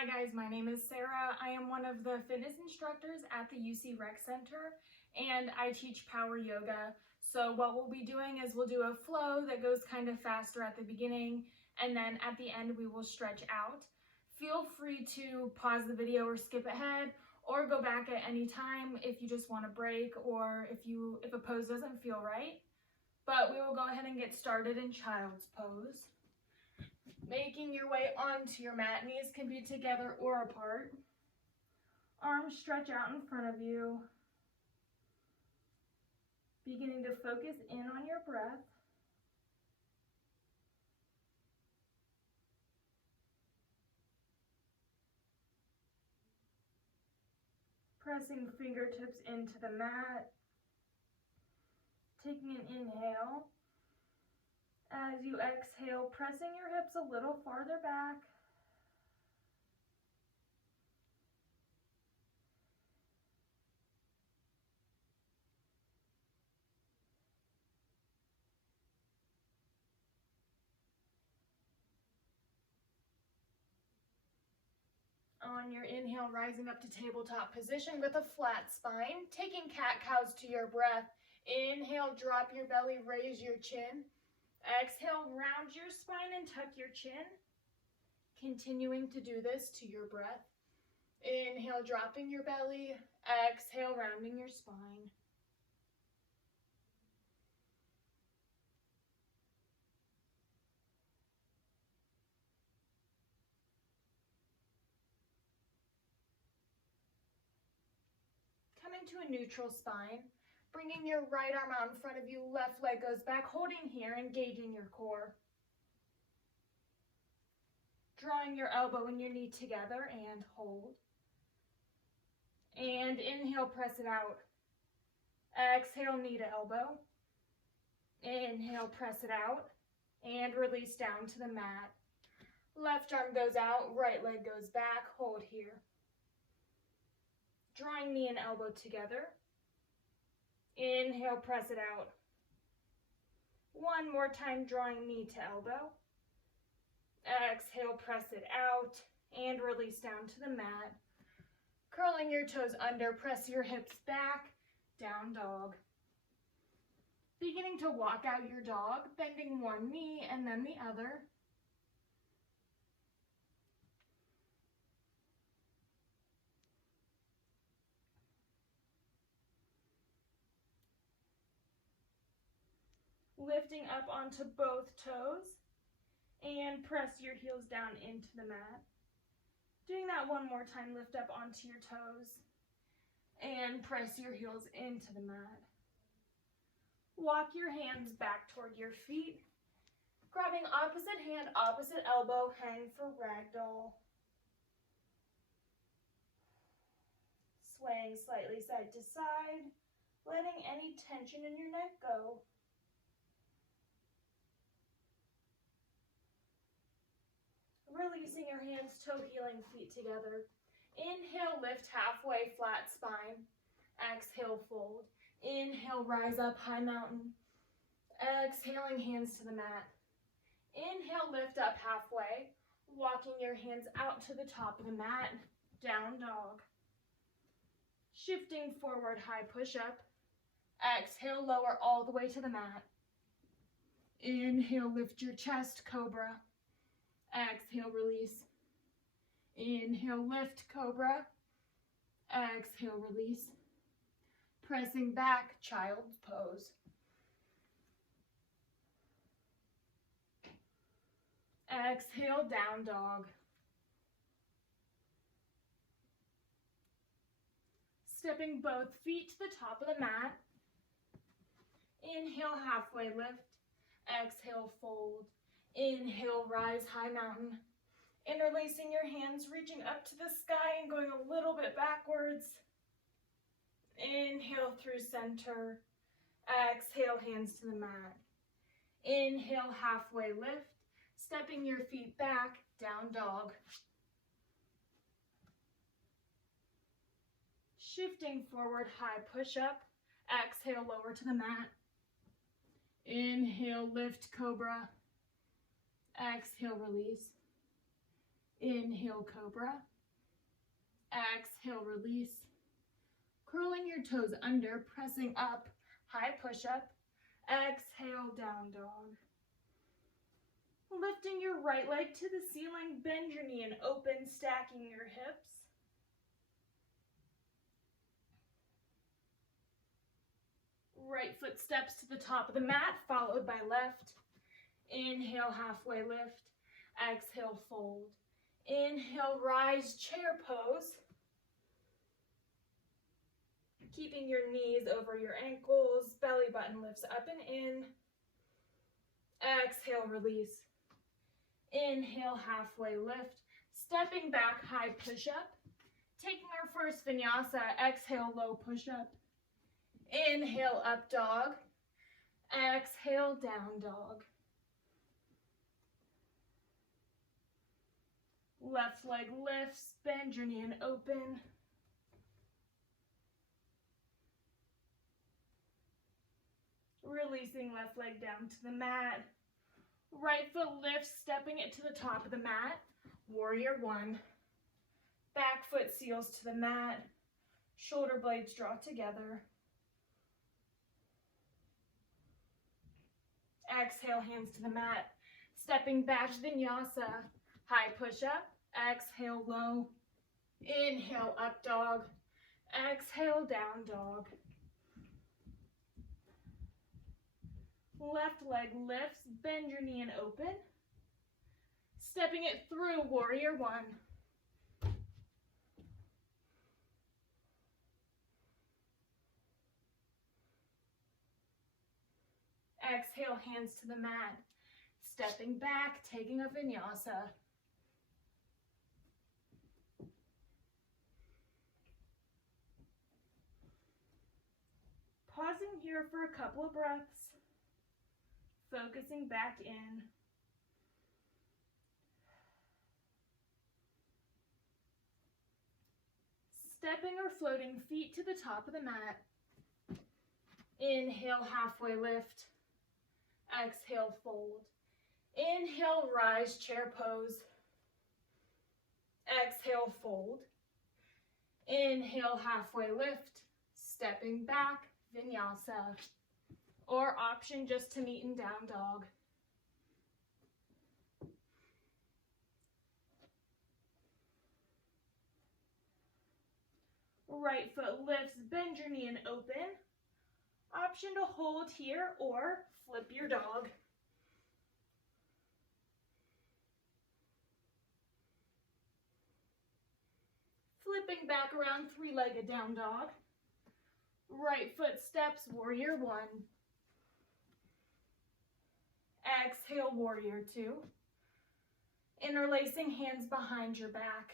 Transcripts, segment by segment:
Hi guys, my name is Sarah. I am one of the fitness instructors at the UC Rec Center and I teach power yoga. So what we'll be doing is we'll do a flow that goes kind of faster at the beginning and then at the end we will stretch out. Feel free to pause the video or skip ahead or go back at any time if you just want a break or if a pose doesn't feel right. But we will go ahead and get started in child's pose. Making your way onto your mat, knees can be together or apart. Arms stretch out in front of you. Beginning to focus in on your breath. Pressing fingertips into the mat. Taking an inhale. As you exhale, pressing your hips a little farther back. On your inhale, rising up to tabletop position with a flat spine, taking cat-cows to your breath. Inhale, drop your belly, raise your chin. Exhale, round your spine and tuck your chin. Continuing to do this to your breath. Inhale, dropping your belly. Exhale, rounding your spine. Coming to a neutral spine. Bringing your right arm out in front of you, left leg goes back, holding here, engaging your core. Drawing your elbow and your knee together and hold. And inhale, press it out. Exhale, knee to elbow. Inhale, press it out. And release down to the mat. Left arm goes out, right leg goes back, hold here. Drawing knee and elbow together. Inhale, press it out. One more time, drawing knee to elbow. Exhale, press it out and release down to the mat. Curling your toes under, press your hips back, down dog. Beginning to walk out your dog, bending one knee and then the other. Lifting up onto both toes and press your heels down into the mat. Doing that one more time, lift up onto your toes and press your heels into the mat. Walk your hands back toward your feet. Grabbing opposite hand, opposite elbow, hang for ragdoll. Swaying slightly side to side, letting any tension in your neck go. Releasing your hands, toe healing feet together. Inhale, lift halfway, flat spine. Exhale, fold. Inhale, rise up, high mountain. Exhaling, hands to the mat. Inhale, lift up halfway, walking your hands out to the top of the mat, down dog. Shifting forward, high push-up. Exhale, lower all the way to the mat. Inhale, lift your chest, cobra. Exhale, release. Inhale, lift, cobra. Exhale, release. Pressing back, child's pose. Exhale, down dog. Stepping both feet to the top of the mat. Inhale, halfway lift. Exhale, fold. Inhale, rise, high mountain. Interlacing your hands, reaching up to the sky and going a little bit backwards. Inhale through center. Exhale, hands to the mat. Inhale, halfway lift. Stepping your feet back, down dog. Shifting forward, high push-up. Exhale, lower to the mat. Inhale, lift, cobra. Exhale, release. Inhale, cobra. Exhale, release. Curling your toes under, pressing up, high push-up. Exhale, down dog. Lifting your right leg to the ceiling, bend your knee and open, stacking your hips. Right foot steps to the top of the mat, followed by left. Inhale, halfway lift. Exhale, fold. Inhale, rise, chair pose. Keeping your knees over your ankles, belly button lifts up and in. Exhale, release. Inhale, halfway lift. Stepping back, high push-up. Taking our first vinyasa, exhale, low push-up. Inhale, up dog. Exhale, down dog. Left leg lifts, bend your knee and open. Releasing left leg down to the mat. Right foot lifts, stepping it to the top of the mat. Warrior one. Back foot seals to the mat. Shoulder blades draw together. Exhale, hands to the mat. Stepping back, vinyasa. High push-up. Exhale, low. Inhale, up dog. Exhale, down dog. Left leg lifts, bend your knee and open. Stepping it through, warrior one. Exhale, hands to the mat. Stepping back, taking a vinyasa. Pausing here for a couple of breaths. Focusing back in. Stepping or floating feet to the top of the mat. Inhale, halfway lift. Exhale, fold. Inhale, rise, chair pose. Exhale, fold. Inhale, halfway lift. Stepping back, vinyasa. Or option just to meet in down dog. Right foot lifts, bend your knee and open. Option to hold here or flip your dog. Flipping back around, three-legged down dog. Right foot steps, warrior one. Exhale, warrior two. Interlacing hands behind your back.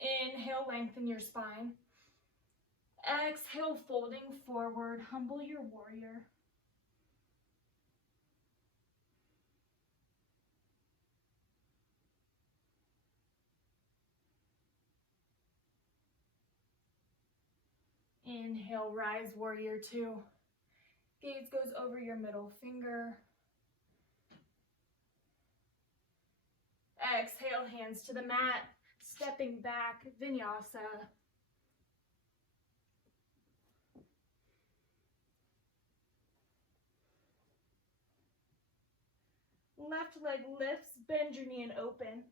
Inhale, lengthen your spine. Exhale, folding forward, humble your warrior. Inhale, rise, warrior two. Gaze goes over your middle finger. Exhale, hands to the mat, stepping back, vinyasa. Left leg lifts, bend your knee and open.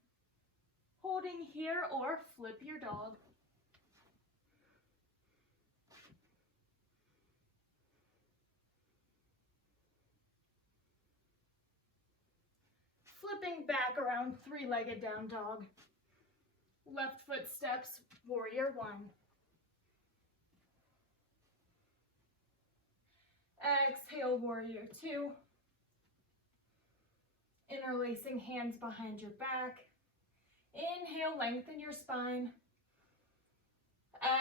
Holding here or flip your dog. Flipping back around, three-legged down dog. Left foot steps, warrior one. Exhale, warrior two. Interlacing hands behind your back. Inhale, lengthen your spine.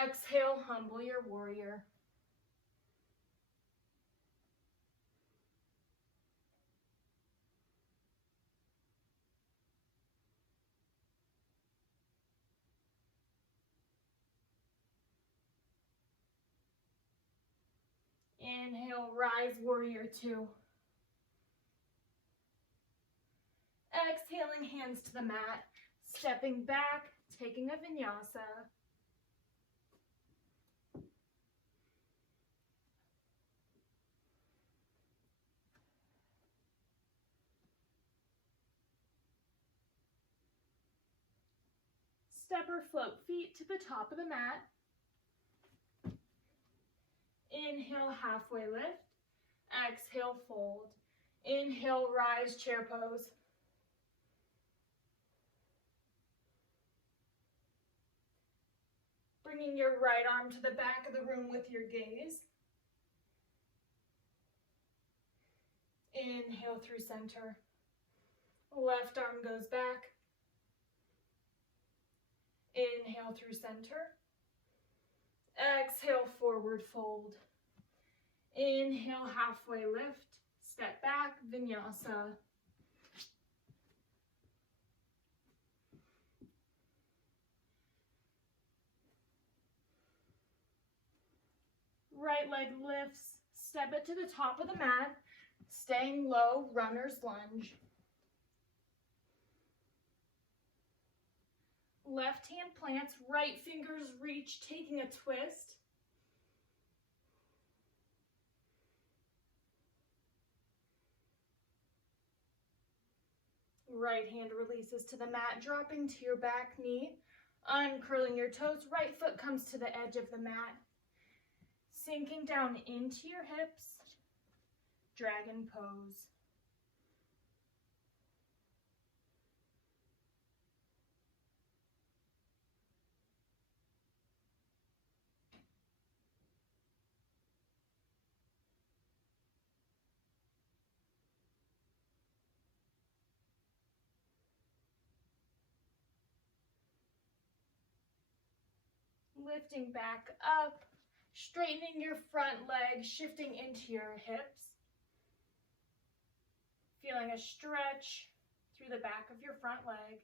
Exhale, humble your warrior. Inhale, rise, warrior two. Exhaling, hands to the mat, stepping back, taking a vinyasa. Step or float feet to the top of the mat. Inhale, halfway lift. Exhale, fold. Inhale, rise, chair pose. Bringing your right arm to the back of the room with your gaze. Inhale through center. Left arm goes back. Inhale through center. Exhale, forward fold. Inhale, halfway lift. Step back, vinyasa. Right leg lifts. Step it to the top of the mat. Staying low, runner's lunge. Left hand plants, right fingers reach, taking a twist. Right hand releases to the mat, dropping to your back knee. Uncurling your toes, right foot comes to the edge of the mat. Sinking down into your hips, dragon pose. Lifting back up, straightening your front leg, shifting into your hips. Feeling a stretch through the back of your front leg.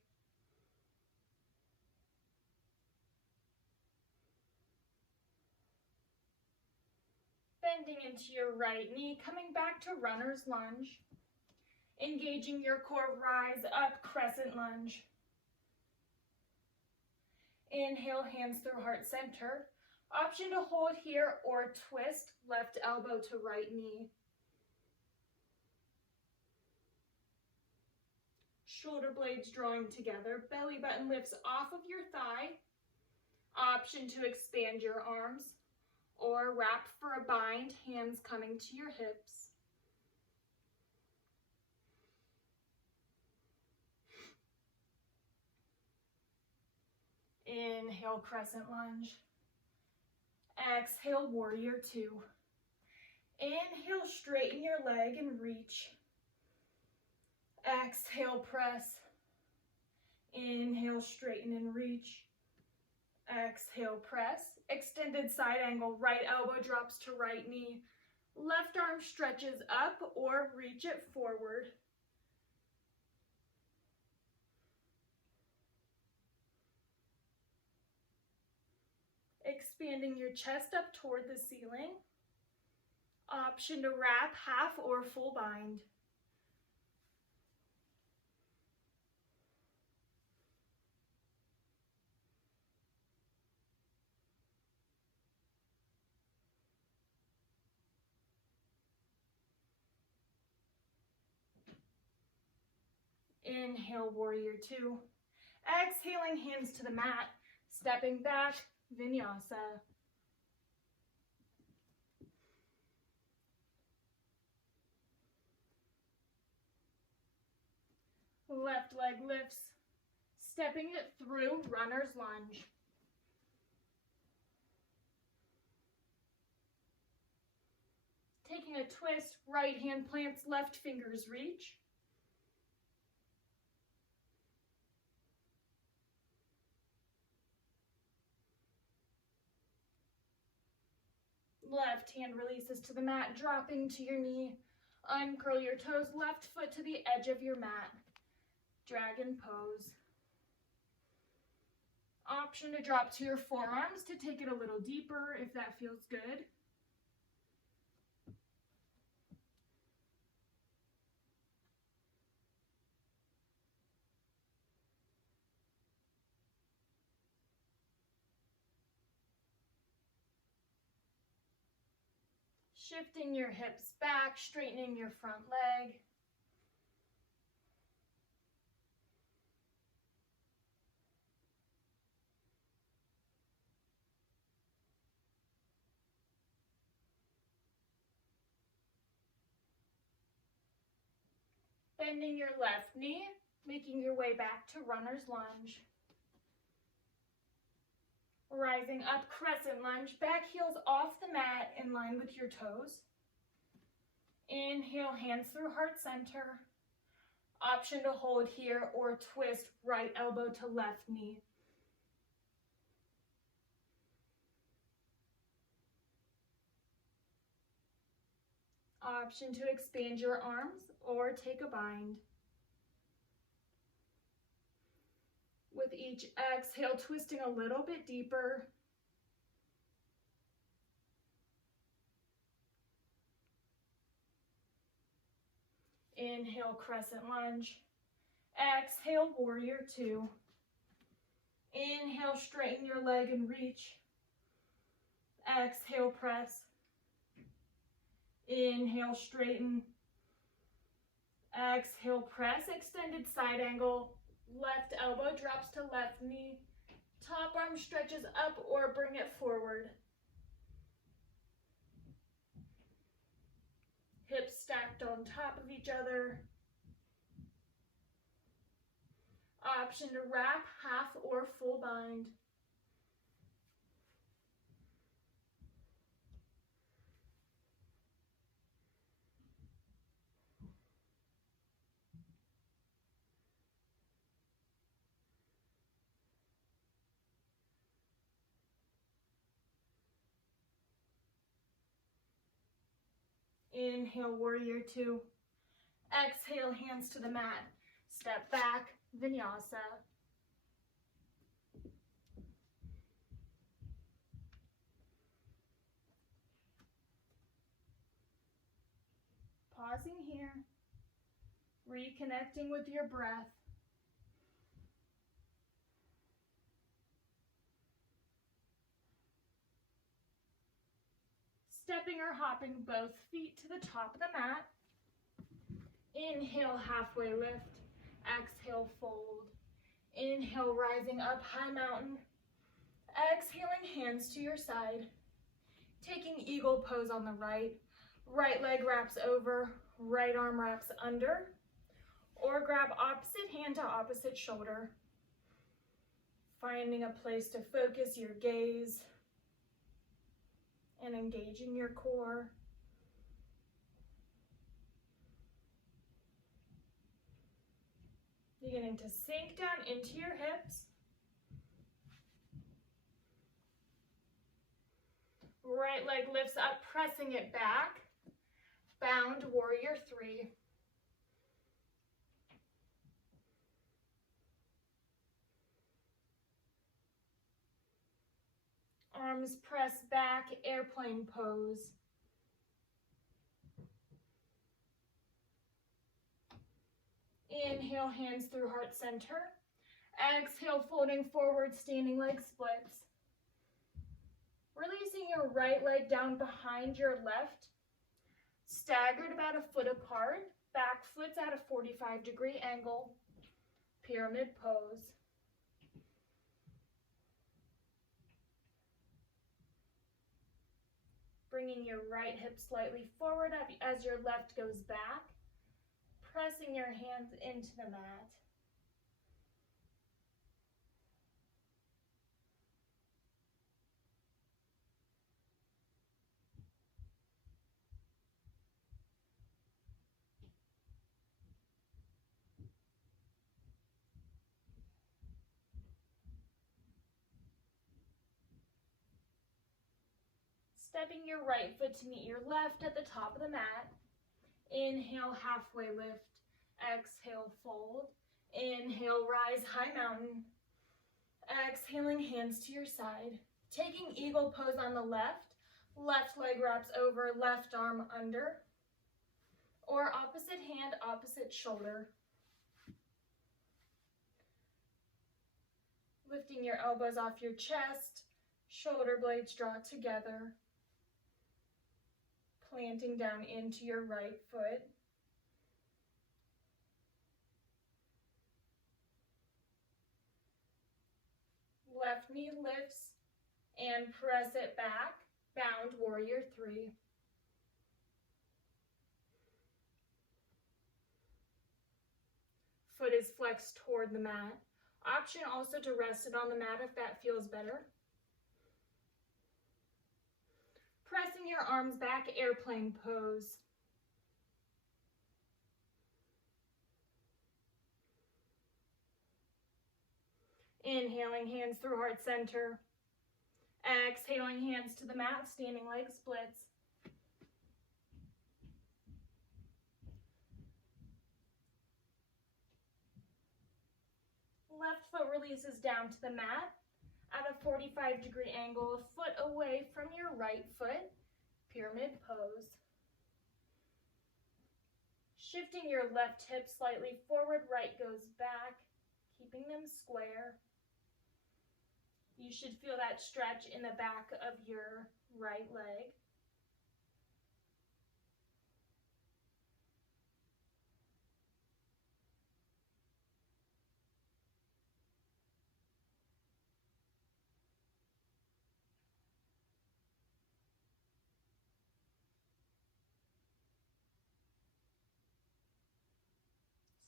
Bending into your right knee, coming back to runner's lunge. Engaging your core, rise up, crescent lunge. Inhale, hands through heart center. Option to hold here or twist left elbow to right knee. Shoulder blades drawing together, belly button lifts off of your thigh. Option to expand your arms or wrap for a bind, hands coming to your hips. Inhale, crescent lunge. Exhale, warrior two. Inhale, straighten your leg and reach. Exhale, press. Inhale, straighten and reach. Exhale, press. Extended side angle, right elbow drops to right knee. Left arm stretches up or reach it forward. Expanding your chest up toward the ceiling. Option to wrap, half or full bind. Inhale, warrior two. Exhaling, hands to the mat. Stepping back, vinyasa. Left leg lifts. Stepping it through, runner's lunge. Taking a twist, right hand plants, left fingers reach. Left hand releases to the mat, dropping to your knee. Uncurl your toes, left foot to the edge of your mat. Dragon pose. Option to drop to your forearms to take it a little deeper if that feels good. Shifting your hips back, straightening your front leg. Bending your left knee, making your way back to runner's lunge. Rising up, crescent lunge, back heels off the mat in line with your toes. Inhale, hands through heart center. Option to hold here or twist right elbow to left knee. Option to expand your arms or take a bind. With each exhale, twisting a little bit deeper. Inhale, crescent lunge. Exhale, warrior two. Inhale, straighten your leg and reach. Exhale, press. Inhale, straighten. Exhale, press, extended side angle. Left elbow drops to left knee. Top arm stretches up or bring it forward. Hips stacked on top of each other. Option to wrap, half or full bind. Inhale, warrior two. Exhale, hands to the mat. Step back, vinyasa. Pausing here. Reconnecting with your breath. Stepping or hopping both feet to the top of the mat. Inhale, halfway lift. Exhale, fold. Inhale, rising up, high mountain. Exhaling, hands to your side. Taking eagle pose on the right. Right leg wraps over, right arm wraps under. Or grab opposite hand to opposite shoulder. Finding a place to focus your gaze and engaging your core. Beginning to sink down into your hips. Right leg lifts up, pressing it back. Bound warrior three. Arms press back, airplane pose. Inhale, hands through heart center. Exhale, folding forward, standing leg splits. Releasing your right leg down behind your left. Staggered about a foot apart. Back foot's at a 45-degree angle. Pyramid pose. Bringing your right hip slightly forward as your left goes back. Pressing your hands into the mat. Stepping your right foot to meet your left at the top of the mat. Inhale, halfway lift. Exhale, fold. Inhale, rise, high mountain. Exhaling, hands to your side. Taking eagle pose on the left. Left leg wraps over, left arm under. Or opposite hand, opposite shoulder. Lifting your elbows off your chest. Shoulder blades draw together. Planting down into your right foot. Left knee lifts and press it back. Bound warrior three. foot is flexed toward the mat. Option also to rest it on the mat if that feels better. Pressing your arms back, airplane pose. Inhaling, hands through heart center. Exhaling, hands to the mat, standing leg splits. Left foot releases down to the mat at a 45-degree angle, a foot away from your right foot, pyramid pose. Shifting your left hip slightly forward, right goes back, keeping them square. You should feel that stretch in the back of your right leg.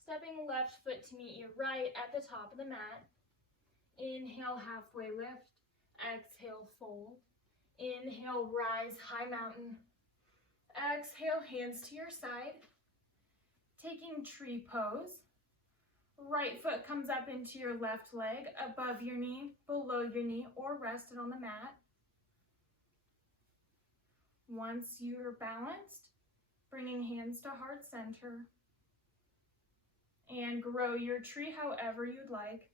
Stepping left foot to meet your right at the top of the mat. Inhale, halfway lift. Exhale, fold. Inhale, rise, high mountain. Exhale, hands to your side. Taking tree pose. Right foot comes up into your left leg, above your knee, below your knee, or rested on the mat. Once you're balanced, bringing hands to heart center. And grow your tree however you'd like.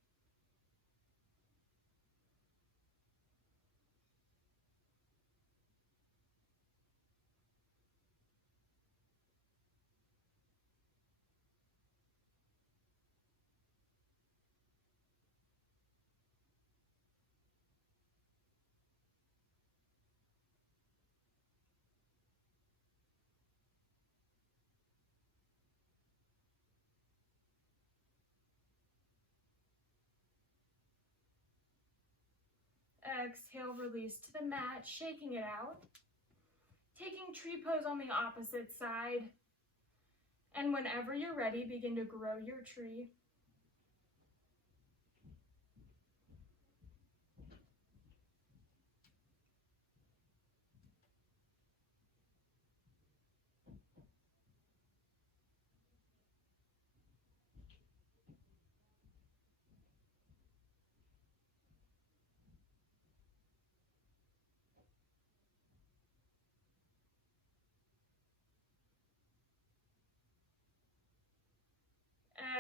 Exhale, release to the mat, shaking it out. Taking tree pose on the opposite side. And whenever you're ready, begin to grow your tree.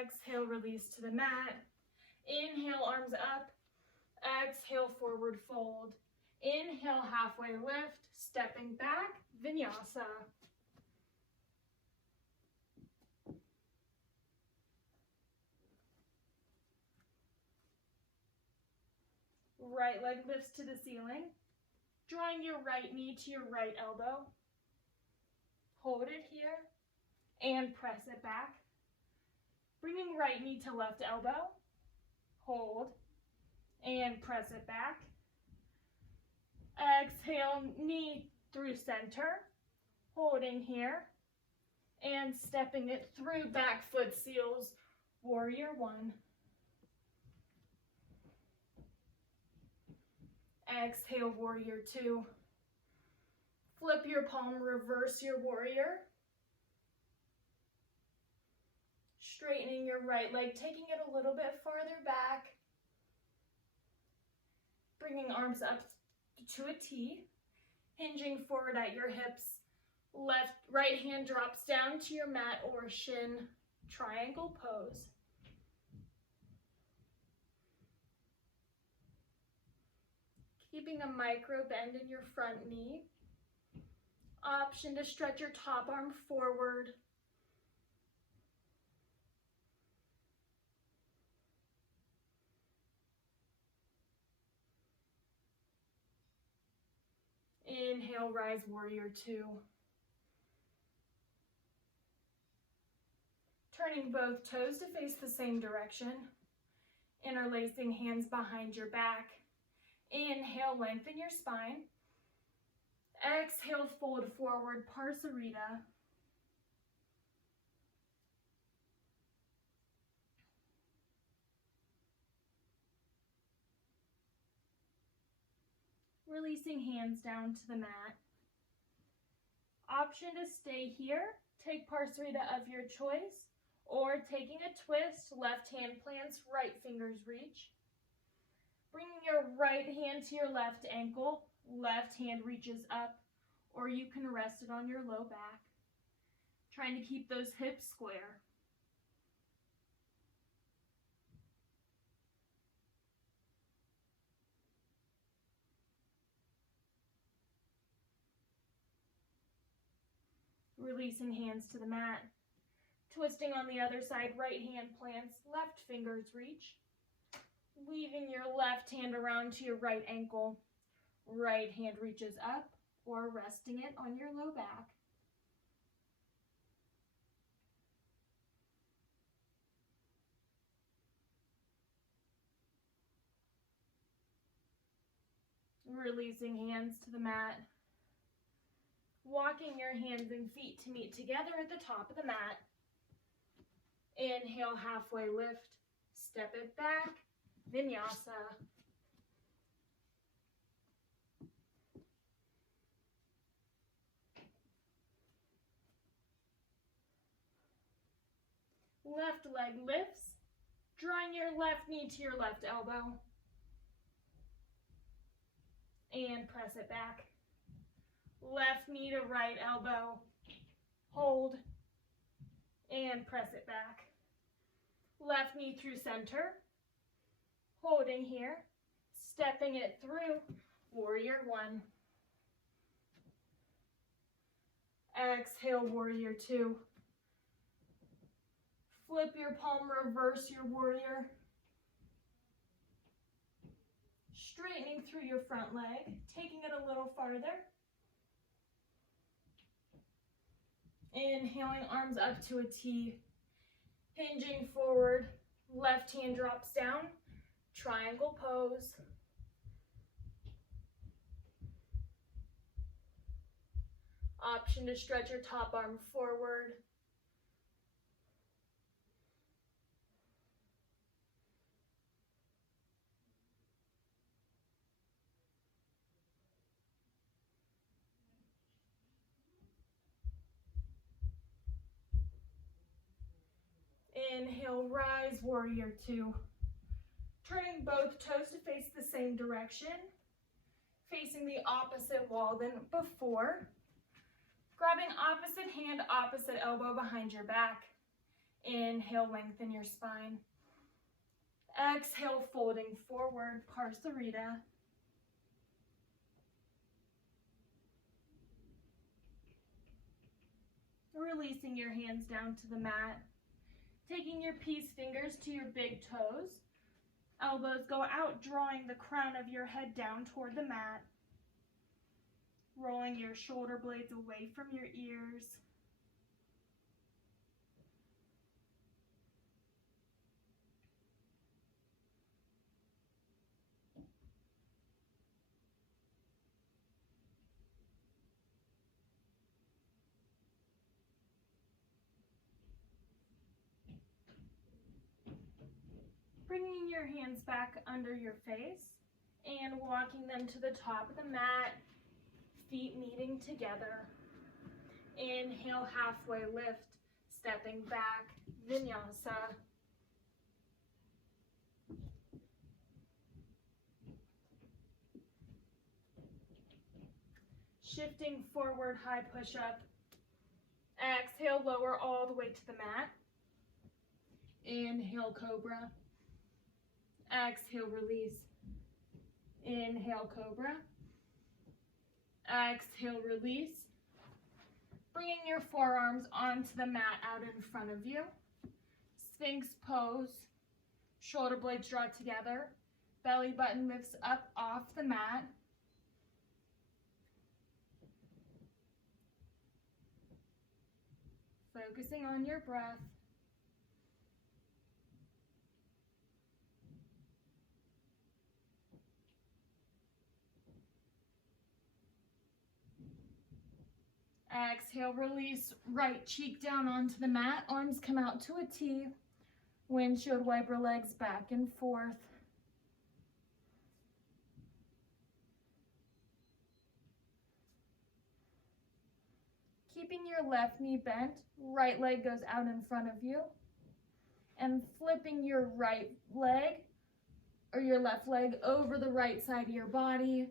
Exhale, release to the mat. Inhale, arms up. Exhale, forward fold. Inhale, halfway lift, stepping back, vinyasa. Right leg lifts to the ceiling. Drawing your right knee to your right elbow. Hold it here and press it back. Bringing right knee to left elbow. Hold and press it back. Exhale, knee through center. Holding here and stepping it through, back foot seals, warrior one. Exhale, warrior two. Flip your palm, reverse your warrior. Straightening your right leg, taking it a little bit farther back. Bringing arms up to a T, hinging forward at your hips. Right hand drops down to your mat or shin triangle pose. Keeping a micro bend in your front knee. Option to stretch your top arm forward. Inhale, rise, warrior two. Turning both toes to face the same direction. Interlacing hands behind your back. Inhale, lengthen your spine. Exhale, fold forward, Parsarita. Releasing hands down to the mat. Option to stay here, take Parsarita of your choice, or taking a twist, left hand plants, right fingers reach. Bringing your right hand to your left ankle, left hand reaches up, or you can rest it on your low back. Trying to keep those hips square. Releasing hands to the mat. Twisting on the other side, right hand plants, left fingers reach. Weaving your left hand around to your right ankle. Right hand reaches up, or resting it on your low back. Releasing hands to the mat. Walking your hands and feet to meet together at the top of the mat. Inhale, halfway lift. Step it back. Vinyasa. Left leg lifts. Drawing your left knee to your left elbow. And press it back. Left knee to right elbow. Hold. And press it back. Left knee through center. Holding here. Stepping it through. Warrior one. Exhale, warrior two. Flip your palm, reverse your warrior. Straightening through your front leg, taking it a little farther. Inhaling, arms up to a T. Hinging forward, left hand drops down, triangle pose. Option to stretch your top arm forward. Inhale, rise, warrior two. Turning both toes to face the same direction. Facing the opposite wall than before. Grabbing opposite hand, opposite elbow behind your back. Inhale, lengthen your spine. Exhale, folding forward, Parsarita. Releasing your hands down to the mat. Taking your peace fingers to your big toes. Elbows go out, drawing the crown of your head down toward the mat. Rolling your shoulder blades away from your ears. Bringing your hands back under your face and walking them to the top of the mat, feet meeting together. Inhale, halfway lift, stepping back, Vinyasa. Shifting forward, high push-up. Exhale, lower all the way to the mat. Inhale, cobra. Exhale, release. Inhale, cobra. Exhale, release. Bringing your forearms onto the mat out in front of you. Sphinx pose. Shoulder blades draw together. Belly button lifts up off the mat. Focusing on your breath. Exhale, release, right cheek down onto the mat, arms come out to a T, windshield wiper legs back and forth. keeping your left knee bent, right leg goes out in front of you, and flipping your right leg or your left leg over the right side of your body,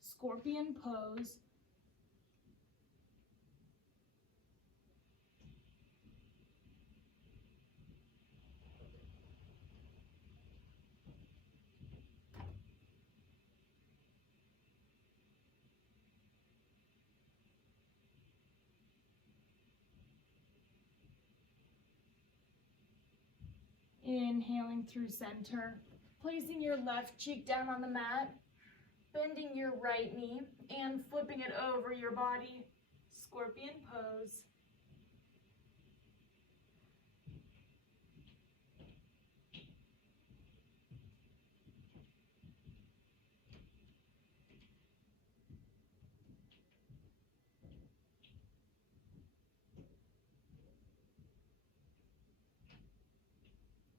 scorpion pose. Inhaling through center, placing your left cheek down on the mat, bending your right knee and flipping it over your body, scorpion pose.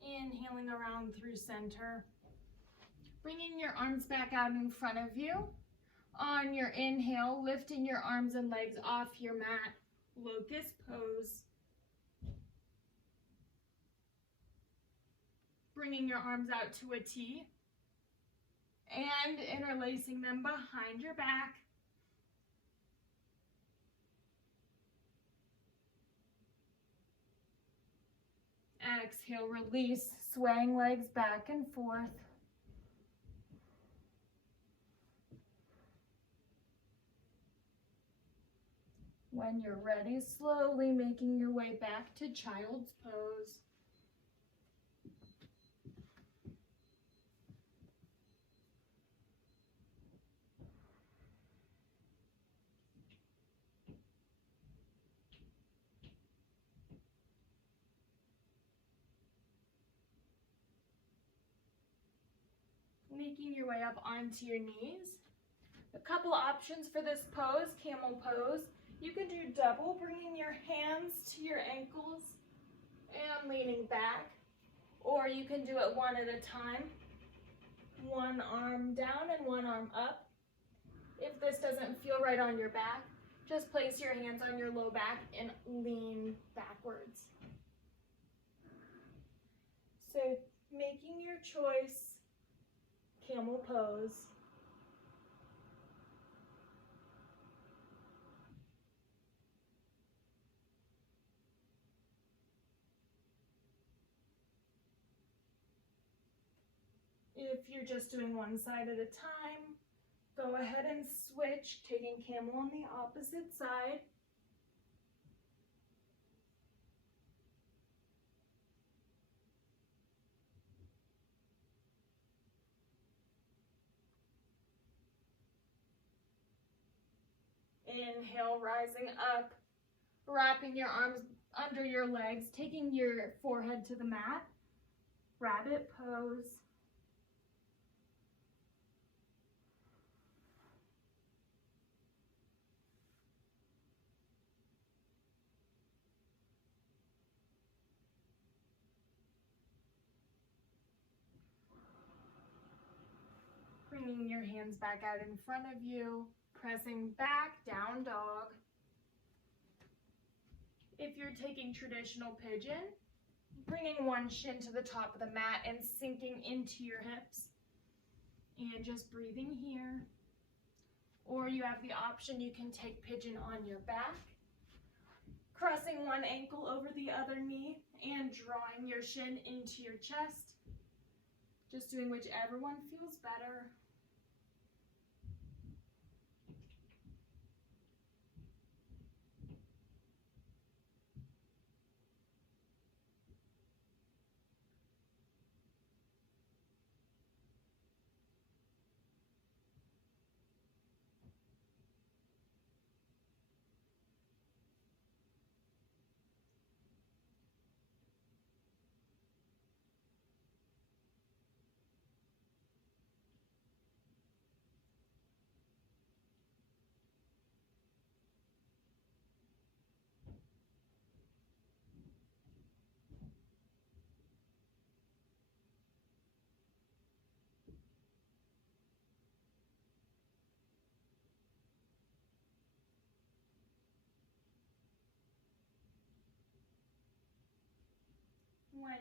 Inhaling around through center, bringing your arms back out in front of you. On your inhale, lifting your arms and legs off your mat, locust pose. Bringing your arms out to a T and interlacing them behind your back. Exhale, release, swaying legs back and forth. When you're ready, slowly making your way back to child's pose. Making your way up onto your knees. A couple options for this pose, camel pose. You can do double, bringing your hands to your ankles and leaning back. Or you can do it one at a time. One arm down and one arm up. If this doesn't feel right on your back, just place your hands on your low back and lean backwards. So making your choice, camel pose. If you're just doing one side at a time, go ahead and switch, taking camel on the opposite side. Inhale, rising up, wrapping your arms under your legs, taking your forehead to the mat, rabbit pose. Bringing your hands back out in front of you, pressing back, down dog. If you're taking traditional pigeon, bringing one shin to the top of the mat and sinking into your hips. And just breathing here. Or you have the option, you can take pigeon on your back, crossing one ankle over the other knee and drawing your shin into your chest. Just doing whichever one feels better.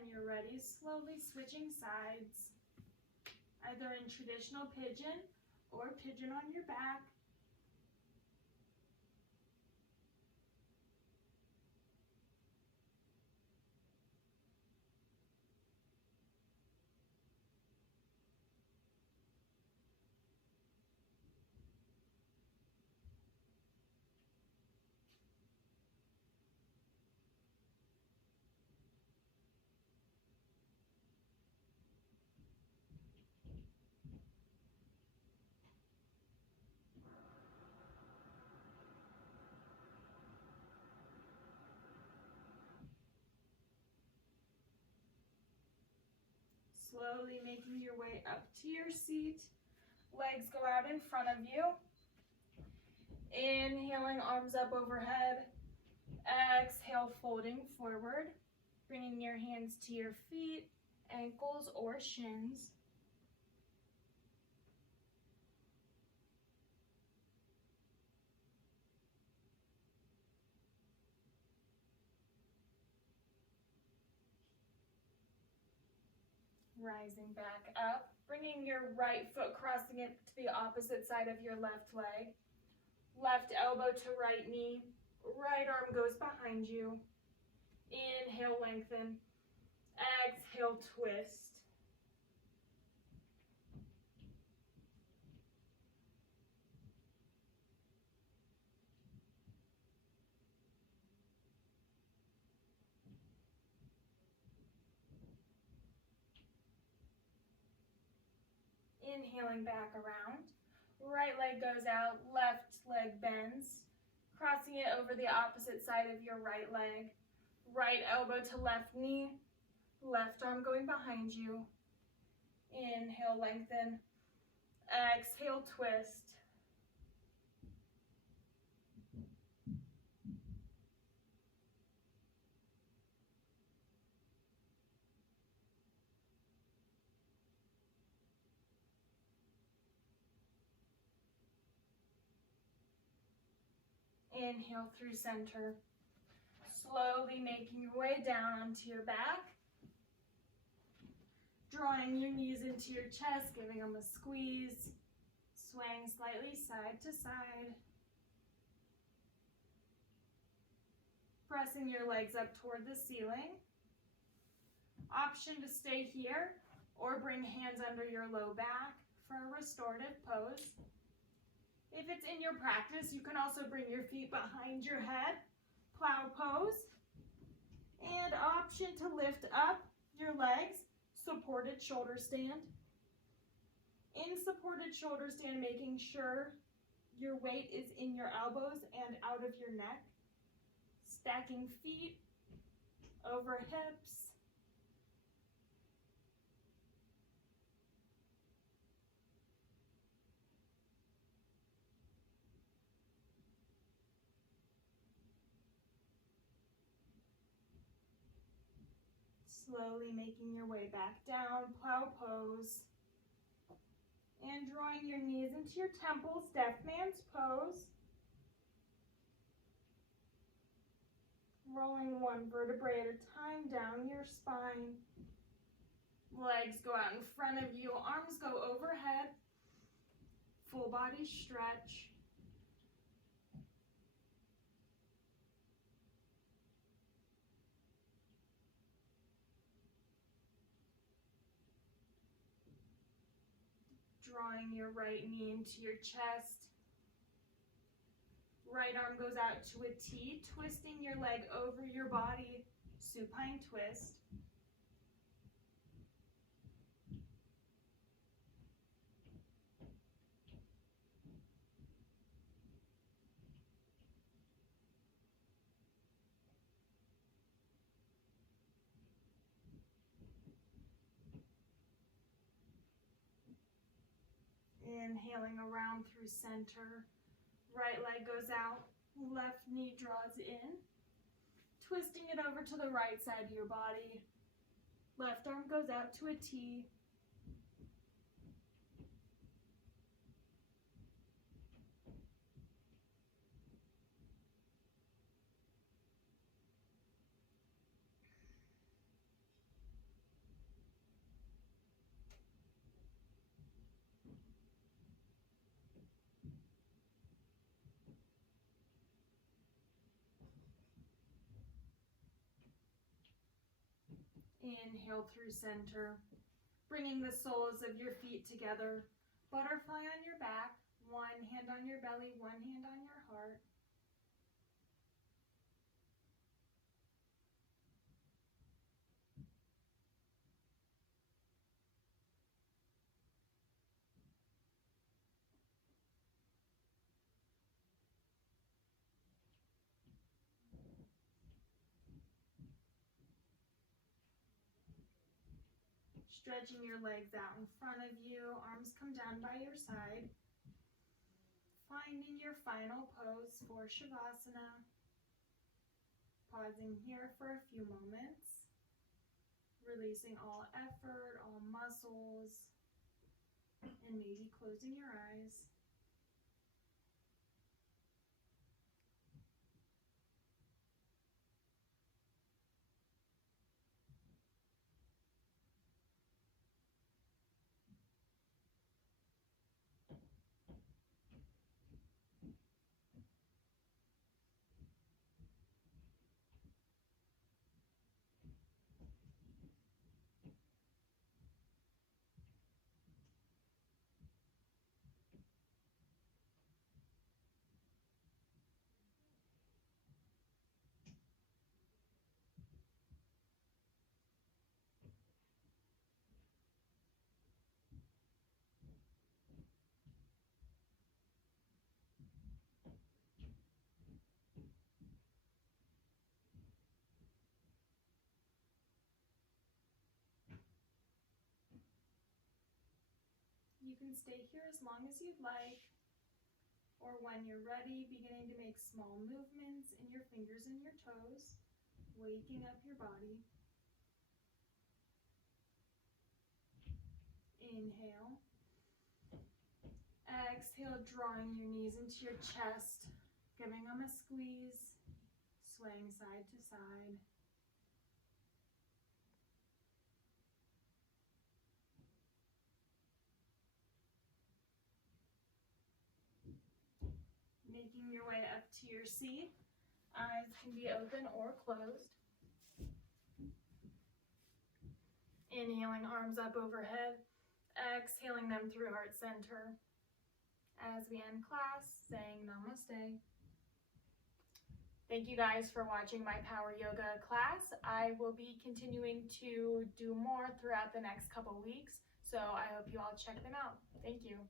when you're ready, slowly switching sides, either in traditional pigeon or pigeon on your back. Slowly making your way up to your seat. Legs go out in front of you. Inhaling, arms up overhead. Exhale, folding forward. Bringing your hands to your feet, ankles or shins. Rising back up, bringing your right foot, crossing it to the opposite side of your left leg. Left elbow to right knee, right arm goes behind you. Inhale, lengthen. Exhale, twist. Inhaling back around. Right leg goes out, left leg bends. Crossing it over the opposite side of your right leg. Right elbow to left knee. Left arm going behind you. Inhale, lengthen. Exhale, twist. Inhale through center. Slowly making your way down onto your back. Drawing your knees into your chest, giving them a squeeze. Swaying slightly side to side. Pressing your legs up toward the ceiling. Option to stay here or bring hands under your low back for a restorative pose. If it's in your practice, you can also bring your feet behind your head, plow pose. And option to lift up your legs, supported shoulder stand. In supported shoulder stand, making sure your weight is in your elbows and out of your neck. Stacking feet over hips. Slowly making your way back down, plow pose. And drawing your knees into your temples, deaf man's pose. Rolling one vertebrae at a time down your spine. Legs go out in front of you, arms go overhead. Full body stretch. Drawing your right knee into your chest. Right arm goes out to a T, twisting your leg over your body, supine twist. Inhaling around through center. Right leg goes out, left knee draws in. Twisting it over to the right side of your body. Left arm goes out to a T. Inhale through center, bringing the soles of your feet together. Butterfly on your back, one hand on your belly, one hand on your heart. Stretching your legs out in front of you, arms come down by your side. Finding your final pose for Shavasana. Pausing here for a few moments. Releasing all effort, all muscles, and maybe closing your eyes. You can stay here as long as you'd like, or when you're ready, beginning to make small movements in your fingers and your toes, waking up your body. Inhale. Exhale, drawing your knees into your chest, giving them a squeeze, swaying side to side. Making your way up to your seat. Eyes can be open or closed. Inhaling, arms up overhead. Exhaling them through heart center. As we end class, saying namaste. Thank you guys for watching my power yoga class. I will be continuing to do more throughout the next couple weeks, so I hope you all check them out. Thank you.